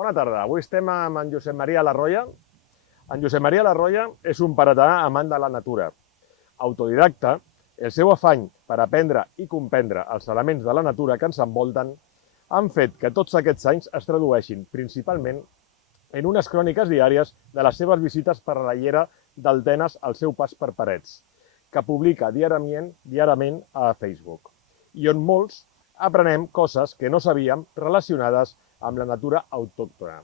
Bona tarda. Avui estem amb en Josep Maria Larroya. En Josep Maria Larroya és un paratà amant de la natura. Autodidacta, el seu afany per aprendre i comprendre els elements de la natura que ens envolten han fet que tots aquests anys es tradueixin principalment en unes cròniques diàries de les seves visites per la llera del Tenes al seu pas per Parets, que publica diàriament a Facebook, i on molts aprenem coses que no sabíem relacionades amb la natura autòctona,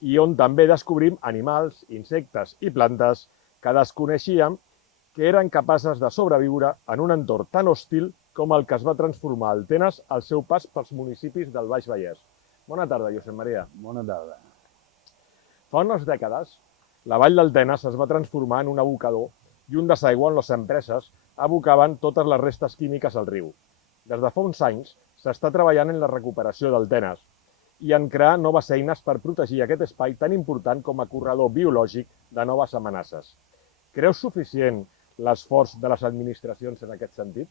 i on també descobrim animals, insectes i plantes que desconeixíem que eren capaces de sobreviure en un entorn tan hostil com el que es va transformar el Tenes al seu pas pels municipis del Baix Vallès. Bona tarda, Josep Maria. Bona tarda. Fa unes dècades, la vall del Tenes es va transformar en un abocador i un desaigüe on les empreses abocaven totes les restes químiques al riu. Des de fa uns anys s'està treballant en la recuperació del Tenes i en crear noves eines per protegir aquest espai tan important com a corredor biològic de noves amenaces. Creus suficient l'esforç de les administracions en aquest sentit?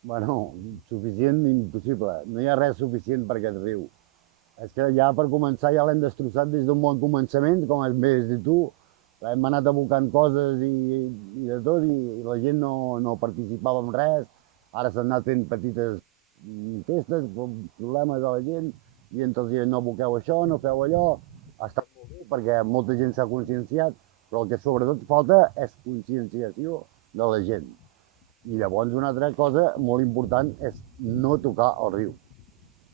Bueno, suficient, impossible. No hi ha res suficient per aquest riu. És que ja per començar ja l'hem destrossat des d'un bon començament, com has dit tu. Hem anat abocant coses i de tot i la gent no participava en res. Ara s'han anat fent petites festes, problemes a la gent, i entre els dies no aboqueu això, no feu allò. Ha estat molt bé perquè molta gent s'ha conscienciat, però el que sobretot falta és conscienciació de la gent. I llavors una altra cosa molt important és no tocar el riu.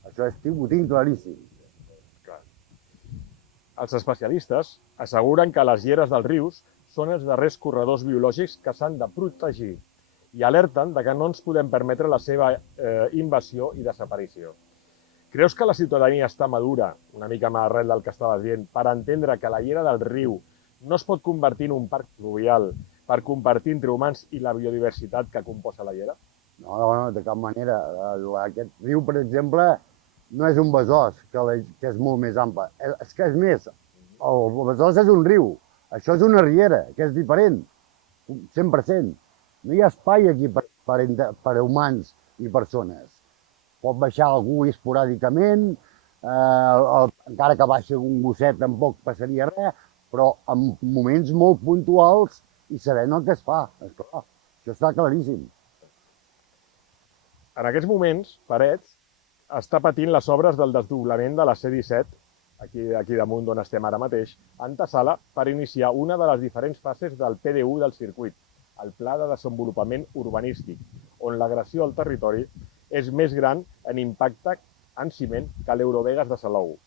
Això ho tinc claríssim. Els especialistes asseguren que les lleres dels rius són els darrers corredors biològics que s'han de protegir i alerten de que no ens podem permetre la seva invasió i desaparició. Creus que la ciutadania està madura, una mica més arrel del que estaves dient, per entendre que la llera del riu no es pot convertir en un parc fluvial per compartir entre humans i la biodiversitat que composa la llera? No, de cap manera. Aquest riu, per exemple, no és un besòs, que és molt més ample. És que és més, el besòs és un riu, això és una riera, que és diferent, 100%. No hi ha espai aquí per humans i persones. Pot baixar algú esporàdicament, encara que baixi un gosset tampoc passaria res, però en moments molt puntuals i sabent el que es fa. Esclar, això està claríssim. En aquests moments, Parets està patint les obres del desdoblament de la C-17, aquí damunt d'on estem ara mateix, antesala per iniciar una de les diferents fases del PDU del circuit, el Pla de Desenvolupament Urbanístic, on l'agressió al territori és més gran en impacte en ciment que l'Eurovegas de Salou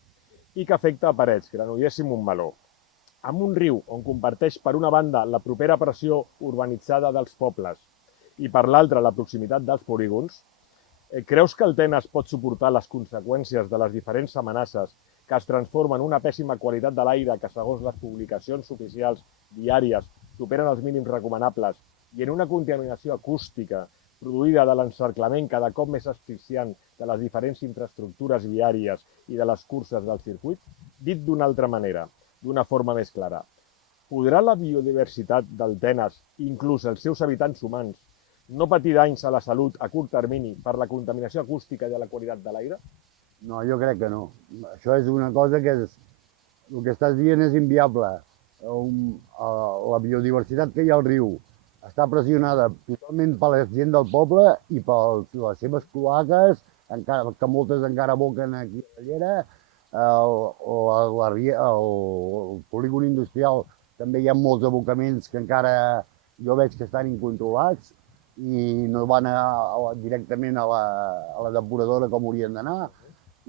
i que afecta a Parets, Granollers i Montmeló. Amb un riu on comparteix per una banda la propera pressió urbanitzada dels pobles i per l'altra la proximitat dels polígons, creus que el Tenes pot suportar les conseqüències de les diferents amenaces que es transformen en una pèssima qualitat de l'aire que, segons les publicacions oficials diàries, superen els mínims recomanables i en una contaminació acústica produïda de l'encerclament cada cop més asfixiant de les diferents infraestructures viàries i de les curses del circuit? Dit d'una altra manera, d'una forma més clara, podrà la biodiversitat del Tenes, inclús els seus habitants humans, no patir danys a la salut a curt termini per la contaminació acústica i de la qualitat de l'aire? No, jo crec que no. Això és una cosa que el que estàs dient és inviable. La biodiversitat que hi ha al riu està pressionada totalment per la gent del poble i per les seves cloaques, que moltes encara aboquen aquí a la llera. El polígon industrial també hi ha molts abocaments que encara jo veig que estan incontrolats i no van directament a la depuradora com haurien d'anar.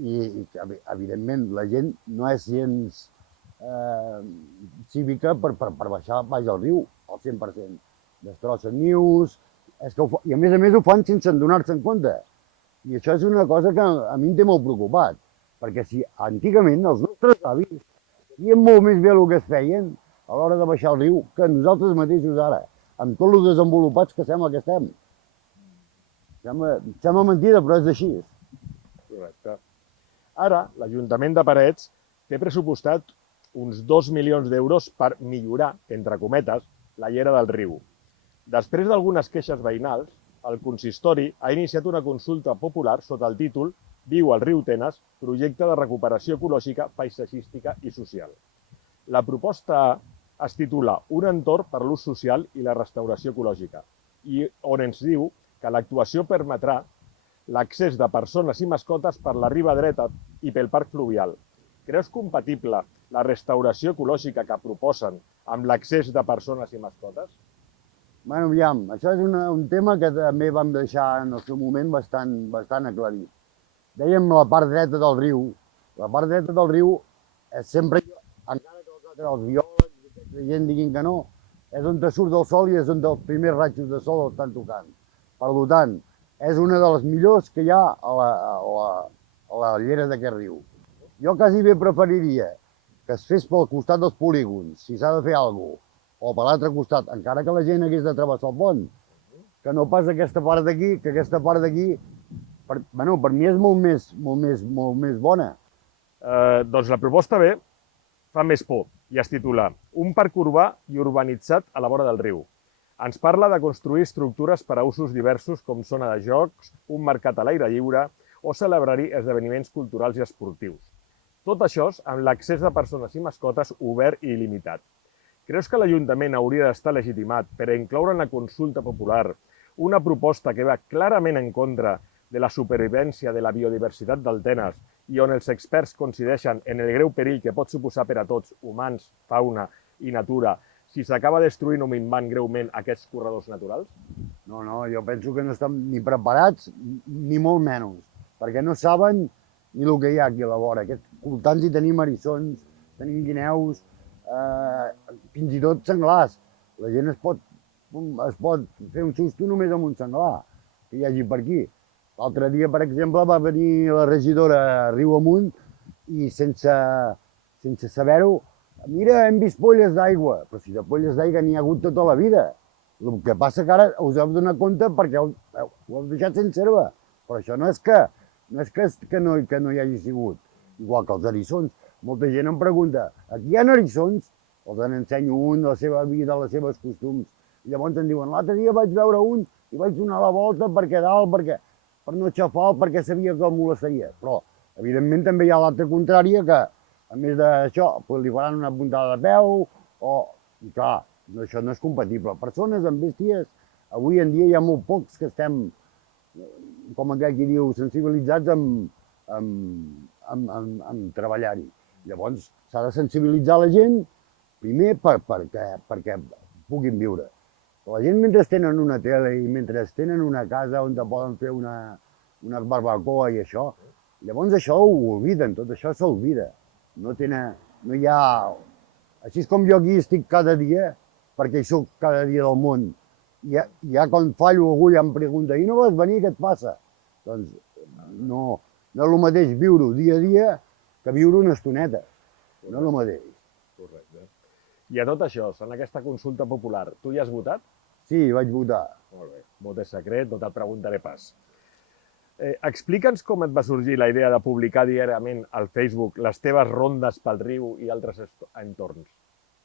I, evidentment, la gent no és gens cívica per baixar baix al riu al 100%. Destrossen nius, i a més ho fan sense adonar-se en compte. I això és una cosa que a mi em té molt preocupat, perquè si antigament els nostres avis sabien molt més bé el que es feien a l'hora de baixar el riu que nosaltres mateixos ara, amb tots els desenvolupats que sembla que estem. Sembla mentida, però és així. Correcte. Ara, l'Ajuntament de Parets té pressupostat uns 2 milions d'euros per millorar, entre cometes, la llera del riu. Després d'algunes queixes veïnals, el consistori ha iniciat una consulta popular sota el títol Viu al riu Tenes, projecte de recuperació ecològica, paisatgística i social. La proposta A es titula Un entorn per l'ús social i la restauració ecològica, i on ens diu que l'actuació permetrà l'accés de persones i mascotes per la riba dreta i pel parc fluvial. Creus compatible la restauració ecològica que proposen amb l'accés de persones i mascotes? Bueno, aviam, això és un tema que també vam deixar en el seu moment bastant aclarit. Dèiem la part dreta del riu. La part dreta del riu és sempre, encara que els biòlegs i aquesta gent diguin que no, és on te surt el sol i és on els primers rajos de sol estan tocant. Per tant, és una de les millors que hi ha a la llera d'aquest riu. Jo quasi bé preferiria que es fes pel costat dels polígons, si s'ha de fer alguna cosa, o per l'altre costat, encara que la gent hagués de travessar el pont, que no pas aquesta part d'aquí, que aquesta part d'aquí, per mi és molt més bona. Doncs la proposta B fa més por i es titula Un parc urbà i urbanitzat a la vora del riu. Ens parla de construir estructures per a usos diversos com zona de jocs, un mercat a l'aire lliure o celebrar-hi esdeveniments culturals i esportius. Tot això amb l'accés de persones i mascotes obert i il·limitat. Creus que l'Ajuntament hauria d'estar legitimat per incloure en la consulta popular una proposta que va clarament en contra de la supervivència de la biodiversitat del Tenes i on els experts coincideixen en el greu perill que pot suposar per a tots, humans, fauna i natura, si s'acaba destruint o minvant greument aquests corredors naturals? No, jo penso que no estan ni preparats, ni molt menys, perquè no saben ni el que hi ha aquí a la vora. Aquests voltants hi tenim eriçons, tenim guineus, fins i tot senglars. La gent es pot fer un susto només amb un senglar que hi hagi per aquí. L'altre dia, per exemple, va venir la regidora riu amunt i sense saber-ho, mira, hem vist polles d'aigua, però si de polles d'aigua n'hi ha hagut tota la vida. El que passa que ara us heu donat compte perquè ho heu deixat sense herba, però això no és que no hi hagi sigut. Igual que els eriçons. Molta gent em pregunta, aquí hi ha eriçons? Els ensenyo un, la seva vida, les seves costums. I llavors em diuen, l'altre dia vaig veure un i vaig donar la volta perquè per no xafar, perquè sabia que el molestaria. Però, evidentment, també hi ha l'altra contrària que, a més d'això, li faran una puntada de peu I clar, això no és compatible. Persones amb bèsties, avui en dia hi ha molt pocs que estem, com aquell qui diu, sensibilitzats amb treballar-hi. Llavors, s'ha de sensibilitzar la gent, primer perquè puguin viure. La gent, mentre tenen una tele i mentre tenen una casa on poden fer una barbacoa i això, llavors això ho obliden, tot això s'olvida. No hi ha... Així com jo aquí estic cada dia, perquè hi soc cada dia del món, ja quan fallo algú ja em pregunta i no vols venir, què et passa? Doncs no és el mateix viure-ho dia a dia que viure una estoneta. No és el mateix. Correcte. I a tot això, en aquesta consulta popular, tu hi has votat? Sí, vaig votar. Molt bé. Vot és secret, no te'l preguntaré pas. Explica'ns com et va sorgir la idea de publicar diàriament al Facebook les teves rondes pel riu i altres entorns.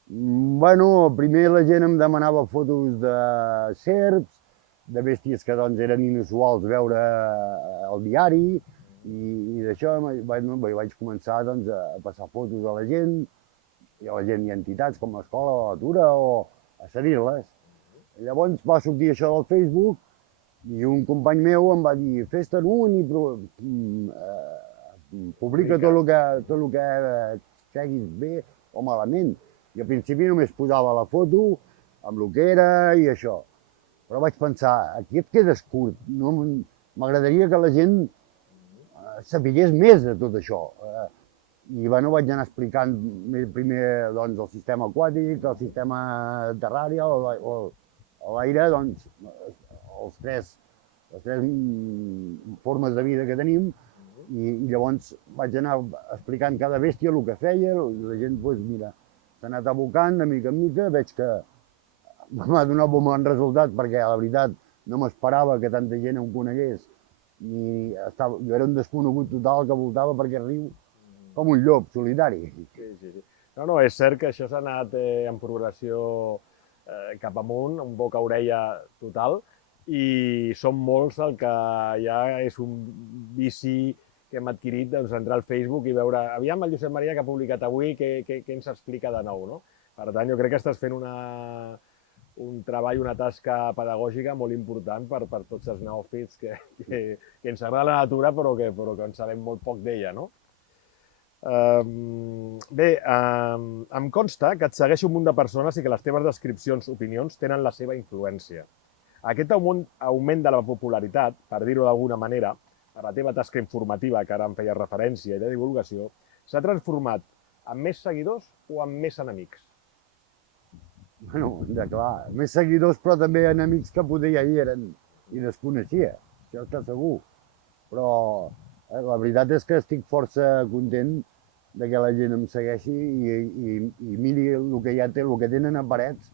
Bueno, primer la gent em demanava fotos de serps, de bèsties que doncs eren inusuals veure al diari, i d'això vaig començar doncs, a passar fotos a la gent i a entitats com l'Escola de la Natura o a cedir-les. Llavors va sortir això del Facebook i un company meu em va dir fes-te'n un i publica tot el que creguis bé o malament. I al principi només posava la foto amb el que era i això. Però vaig pensar, aquí et quedes curt. M'agradaria que la gent sapigués més de tot això. I vaig anar explicant primer doncs, el sistema aquàtic, el sistema terrari, a l'aire, doncs, les tres formes de vida que tenim, i llavors vaig anar explicant cada bèstia el que feia, i la gent, doncs, mira, s'ha anat abocant de mica en mica, veig que m'ha donat un bon resultat, perquè la veritat no m'esperava que tanta gent em conegués, jo era un desconegut total que voltava per aquest riu com un llop solitari. Sí. No, és cert que això s'ha anat en progressió cap amunt, un boca-orella total, i són molts el que ja és un vici que hem adquirit, doncs, entrar al Facebook i veure, aviam el Josep Maria que ha publicat avui, què ens explica de nou, no? Per tant, jo crec que estàs fent un treball, una tasca pedagògica molt important per tots els neòfits que ens agrada la natura però que en sabem molt poc d'ella, no? Bé, em consta que et segueix un munt de persones i que les teves descripcions, opinions, tenen la seva influència. Aquest augment de la popularitat, per dir-ho d'alguna manera, per la teva tasca informativa, que ara em feia referència, i de divulgació, s'ha transformat en més seguidors o en més enemics? Bueno, clar, més seguidors però també enemics que poder ja hi eren i desconeixia, això està segur. Però la veritat és que estic força content de que la gent em segueixi i miri el que ja té, el que tenen a parets,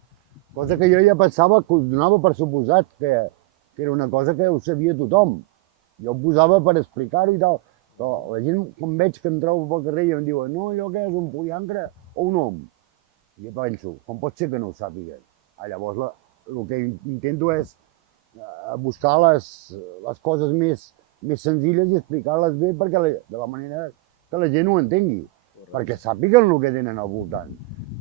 cosa que jo ja pensava que ho donava per suposat, que era una cosa que ho sabia tothom. Jo ho posava per explicar-ho i tal, però la gent, quan veig que em trobo pel carrer i em diuen no, allò què és, un pollancre o un om? I jo penso, com pot ser que no ho sàpiguen? Llavors, el que intento és buscar les coses més senzilles i explicar-les bé perquè de la manera que la gent ho entengui, perquè sàpiguen el que tenen al voltant.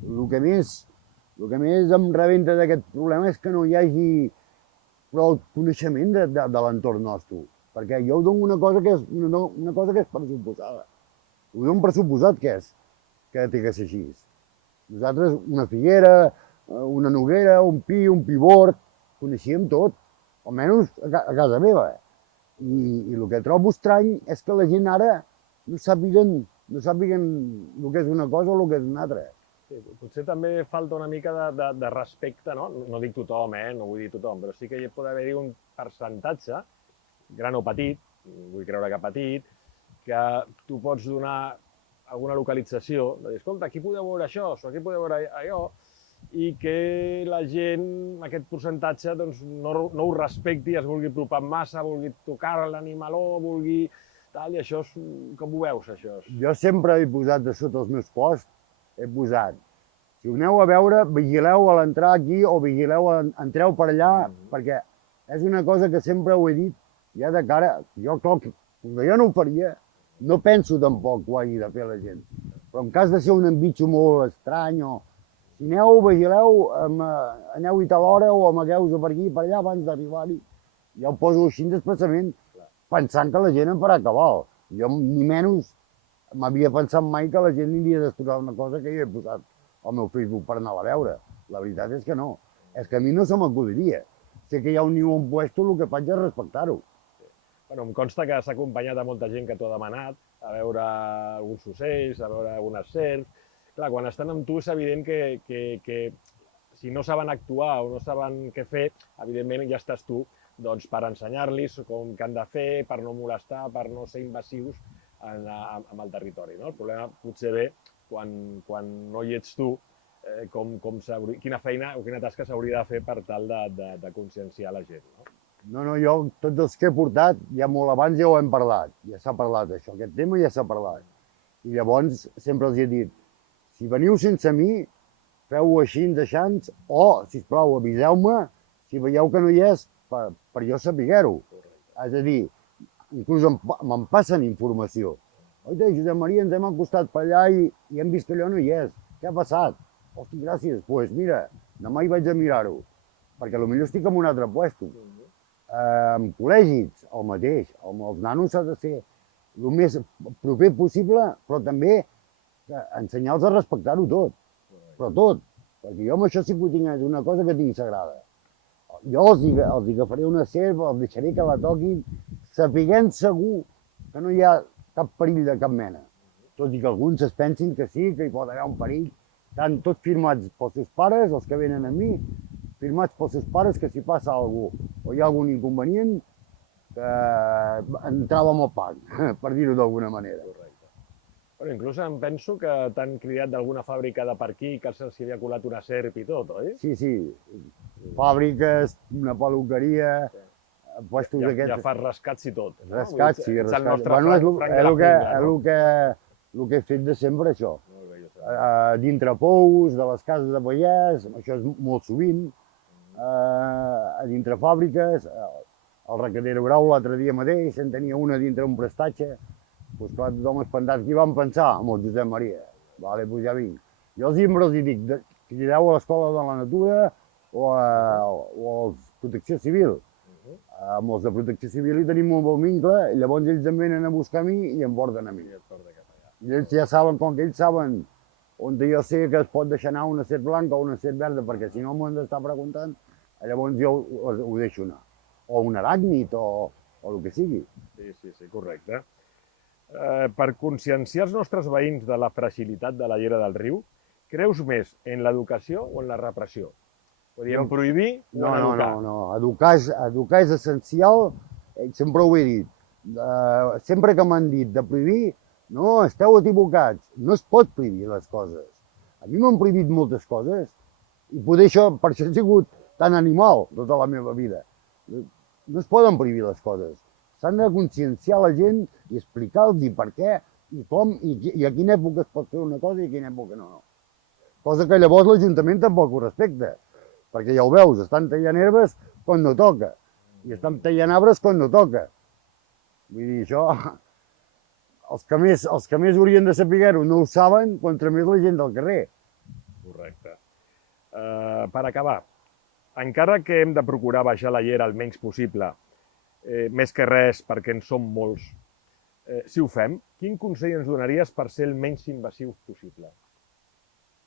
El que més em rebenta d'aquest problema és que no hi hagi prou coneixement de l'entorn nostre, perquè jo ho dono una cosa que és pressuposada. Ho dono per suposat que té que ser així. Nosaltres, una figuera, una noguera, un pi, un pibord, coneixíem tot, almenys a casa meva. I el que trobo estrany és que la gent ara no sàpiguen el que és una cosa o el que és una altra. Sí, potser també falta una mica de respecte, no? No dic tothom, no vull dir tothom, però sí que hi pot haver-hi un percentatge, gran o petit, vull creure que petit, que tu pots donar alguna localització, de dir, escolta, aquí podeu veure això, o aquí podeu veure allò, i que la gent, aquest percentatge, doncs, no ho respecti, es vulgui apropar massa, vulgui tocar l'animaló, vulgui tal, i això, com ho veus, això? Jo sempre he posat de sota els meus posts, he posat, si ho aneu a veure, vigileu a l'entrar aquí o vigileu, entreu per allà, perquè és una cosa que sempre ho he dit, ja de cara, jo com que jo no ho faria, no penso tampoc que ho hagi de fer la gent, però en cas de ser un embitxo molt estrany o si aneu, vigileu, aneu-hi tal hora o amagueu-vos per aquí i per allà abans d'arribar-hi. Ja ho poso així expressament, pensant que la gent em farà cabal. Jo ni menys m'havia pensat mai que la gent aniria a destrossar una cosa que jo he posat al meu Facebook per anar a veure. La veritat és que no. És que a mi no se m'acudiria. Sé que hi ha un niu en puesto, el que faig és respectar-ho. Bueno, em consta que s'ha acompanyat de molta gent que t'ho ha demanat, a veure alguns ocells, a veure algunes serps. Clar, quan estan amb tu és evident que si no saben actuar o no saben què fer, evidentment ja estàs tu doncs, per ensenyar-los com que han de fer, per no molestar, per no ser invasius amb el territori. No? El problema potser ve quan no hi ets tu, quina feina o quina tasca s'hauria de fer per tal de conscienciar la gent. No? No, jo, tots els que he portat, ja molt abans ja ho hem parlat, ja s'ha parlat això, aquest tema ja s'ha parlat. I llavors sempre els he dit, si veniu sense mi, feu-ho així, deixant, o, sisplau, aviseu-me si veieu que no hi és, per jo sapiguer-ho. És a dir, inclús me'n passen informació. Oita, Josep Maria, ens hem acostat per allà i hem vist que allò no hi és. Què ha passat? Hosti, gràcies. Doncs mira, demà hi vaig a mirar-ho, perquè potser estic en un altre puesto. En col·legis, el mateix. Amb els nanos s'ha de ser el més proper possible, però també ensenyar-los a respectar-ho tot. Però tot. Perquè jo amb això sí que ho tinc, és una cosa que tinc sagrada. Jo els agafaré una serp, els deixaré que la toquin, sapiguent segur que no hi ha cap perill de cap mena. Tot i que alguns es pensin que sí, que hi pot haver un perill. Estan tots firmats pels seus pares, els que venen a mi, firmats pels seus pares, que si passa alguna cosa o hi ha algun inconvenient, que entràvem al parc, per dir-ho d'alguna manera. Bueno, inclús em penso que t'han cridat d'alguna fàbrica de per aquí, que se'ls havia colat una serp i tot, oi? Sí, sí. Fàbriques, una peluqueria, puestos aquests... Ja fas rescats i tot. Rescats, sí, rescats. Bueno, és el que he fet de sempre, això. Dintre pous, de les cases de pagès, això és molt sovint, a dintre fàbriques, el Recadero Grau l'altre dia mateix, en tenia una dintre un prestatge, Doncs clar, tothom espantat. Qui van pensar? Amb el Josep Maria. Vale, doncs ja vinc. Jo els llibres hi dic, crideu a l'Escola de la Natura o als Protecció Civil. Amb els de Protecció Civil hi tenim un bon vincle, i llavors ells em venen a buscar a mi i em porten a mi. I ells ja saben, com que ells saben on jo sé que es pot deixar anar una set blanca o una set verda, perquè si no m'ho han d'estar preguntant, llavors jo ho deixo anar. O un aràcnid, o el que sigui. Sí, correcte. Per conscienciar els nostres veïns de la fragilitat de la llera del riu, creus més en l'educació o en la repressió? Podríem prohibir o en educar? No. Educar és essencial, sempre ho he dit. Sempre que m'han dit de prohibir, no, esteu equivocats, no es pot prohibir les coses. A mi m'han prohibit moltes coses, i poder això, per això he sigut tan animal tota la meva vida. No es poden prohibir les coses. S'han de conscienciar la gent i explicar-los per què i com i a quina època es pot fer una cosa i a quina època no. Cosa que llavors l'Ajuntament tampoc ho respecta, perquè ja ho veus, estan tallant herbes quan no toca i estan tallant arbres quan no toca. Vull dir, això, els que més haurien de saber-ho no ho saben, contra més la gent del carrer. Correcte. Per acabar, encara que hem de procurar baixar la llera el menys possible, més que res perquè en som molts, si ho fem, quin consell ens donaries per ser el menys invasius possible?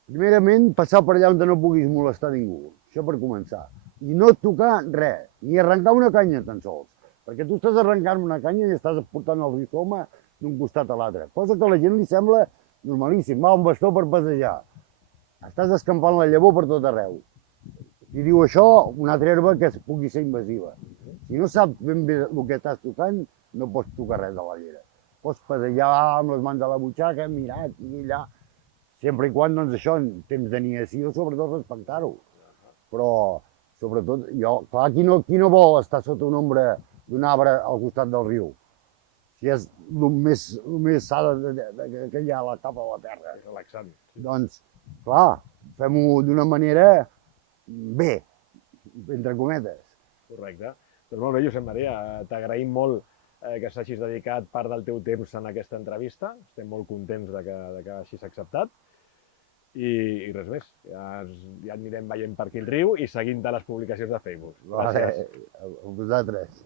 Primerament, passar per allà on no puguis molestar ningú, això per començar. I no tocar res, ni arrencar una canya tan sols, perquè tu estàs arrencant una canya i estàs portant el rizoma d'un costat a l'altre, cosa que a la gent li sembla normalíssim, va un bastó per passejar. Estàs escampant la llavor per tot arreu. I diu això, una altra herba que pugui ser invasiva. Si no saps ben bé el que estàs tocant, no pots tocar res de la llera. Pots passejar amb les mans a la butxaca, mirar aquí i allà, sempre i quan, doncs això, en temps de niació, sobretot respectar-ho. Però, sobretot, clar, qui no vol estar sota una ombra d'un arbre al costat del riu? Si és el més sa que hi ha a la capa de la terra. Relaxant. Doncs, clar, fem-ho d'una manera bé, entre cometes. Correcte. Doncs molt bé, Josep Maria, t'agraïm molt que s'hagis dedicat part del teu temps en aquesta entrevista. Estem molt contents que hagis acceptat. I res més, ja anirem veient per aquí el riu i seguint-te les publicacions de Facebook. Gràcies. A vosaltres.